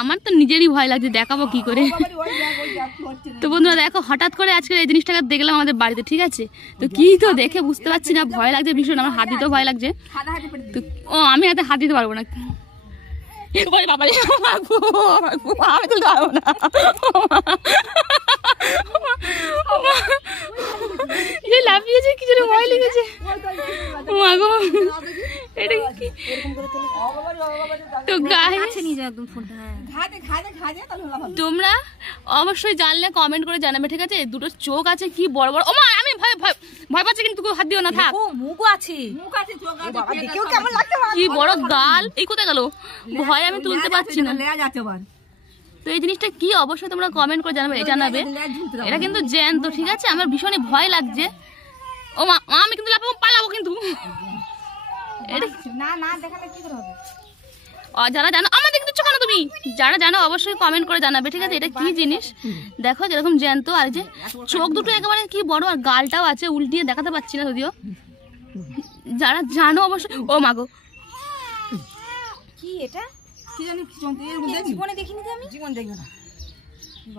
আমার তো নিজেরই ভয় লাগছে, দেখাবো কি করে। তো বন্ধুরা দেখো, হঠাৎ করে আজকে এই জিনিসটাকে দেখলাম আমাদের বাড়িতে, ঠিক আছে। তো কি তো দেখে বুঝতে পারছি না, ভয় লাগছে ভীষণ। আমার হাত দিতেও ভয় লাগছে। তো আমি হাতে হাত দিতে পারবো না। বাবা আমি তুলতে পারবো না। লাফিয়েছে কি জন্য ভয় লেগেছে। তোমরা অবশ্যই জানলে কমেন্ট করে জানাবে, ঠিক আছে। দুটো চোখ আছে কি বড় বড়। ও মা, আমি ভয় ভয় ভয় পাচ্ছি, কিন্তু হাত দিও না, থাক। মুখও আছে, কি বড় গাল। এই কোথায় গেল, ভয় আমি তুলতে পারছি না। তো এই জিনিসটা কি অবশ্যই তোমরা কমেন্ট করে জানাবে। এটা কিন্তু জ্যান্ত, ঠিক আছে। আমার ভীষণই ভয় লাগছে। ও মা, আমি কিন্তু লাফাবো, পালাবো কিন্তু। যারা জানো, আমাদের দেখছো কেন তুমি? যারা জানো অবশ্যই কমেন্ট করে জানাবে, ঠিক আছে। এটা কি জিনিস দেখো, যেরকম জ্যান্ত, আর যে চোখ দুটো একেবারে কি বড়, আর গালটাও আছে, উল্টিয়ে দেখাতে পারছি না যদিও। যারা জানো অবশ্যই। ও মাগো, কি এটা? কি জানি জীবনে দেখিনি তো আমি। জীবন দেখব না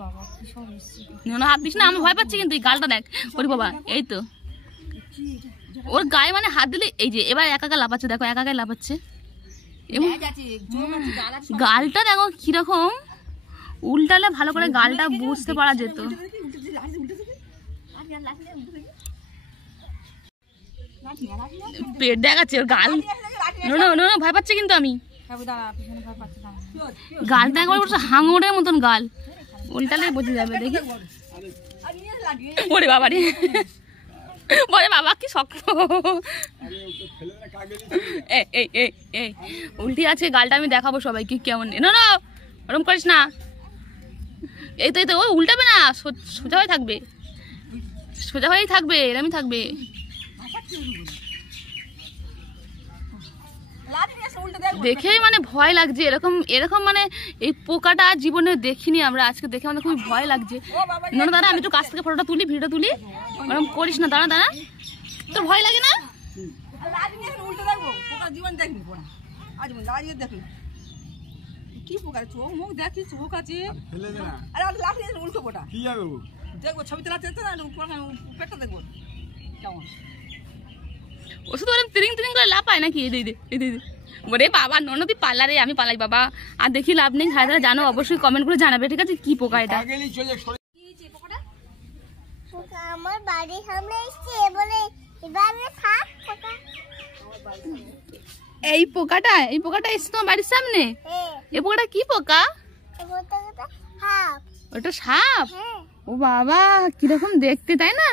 বাবা, কি সব এসেছে। না হাত দিস না, আমি ভয় পাচ্ছি কিন্তু। এই গালটা দেখ, ওরে বাবা, এই তো ওর গায়ে মানে হাত দিলে এই যে এবার একা একা লাফাচ্ছে, দেখো একা একা লাফাচ্ছে। গালটা দেখো কিরকম, উল্টালে ভালো করে গালটা বুঝতে পারা যেত। পেট দেখাচ্ছে ওর গাল। ভয় পাচ্ছে কিন্তু আমি। গালটা একবার হাঙরের মতন গাল, উল্টালে বোঝা যাবে। দেখি ওরে বাবা রে, বলে বাবা কি শক্ত। উল্টি আছে গালটা, আমি দেখাবো সবাইকে কেমন। না ওরম করিস না। এই তো ও উল্টাবে না, সোজা হয়ে থাকবে, সোজা হয়েই থাকবে, এরমই থাকবে। দেখেই মানে ভয় লাগছে। এরকম মানে এই পোকাটা জীবনে দেখিনি আমরা, আজকে দেখে আমাদের খুবই ভয় লাগছে। না দাঁড়া, আমি তো কাছ থেকে ফটোটা তুলি, ভিডিও তুলি। ওরকম করিস না, দাঁড়া দাঁড়া, তোর ভয় লাগে না? কি পোকা, চোখ মুখ দেখি, চোখ আছে। দেখবো ছবিতে পেটটা দেখবো কেমন। ওষুধ ওরকম তিরিং তিরিং করে লাফায় নাকি? ওরে বাবা, ননদি পাল্লা রে, আমি পালাই বাবা। আর দেখি লাভ নেই। যারা জানো অবশ্যই কমেন্ট করে জানাবে, ঠিক আছে। কি পোকা এটা? আমার বাড়ির সামনে এসেছে বলে এবারে থাক পোকা। এই পোকাটা এসছে তোমার বাড়ির সামনে? এই পোকাটা কি পোকা? সাপ। ওটা সাপ? ও বাবা, কিরকম দেখতে, তাই না?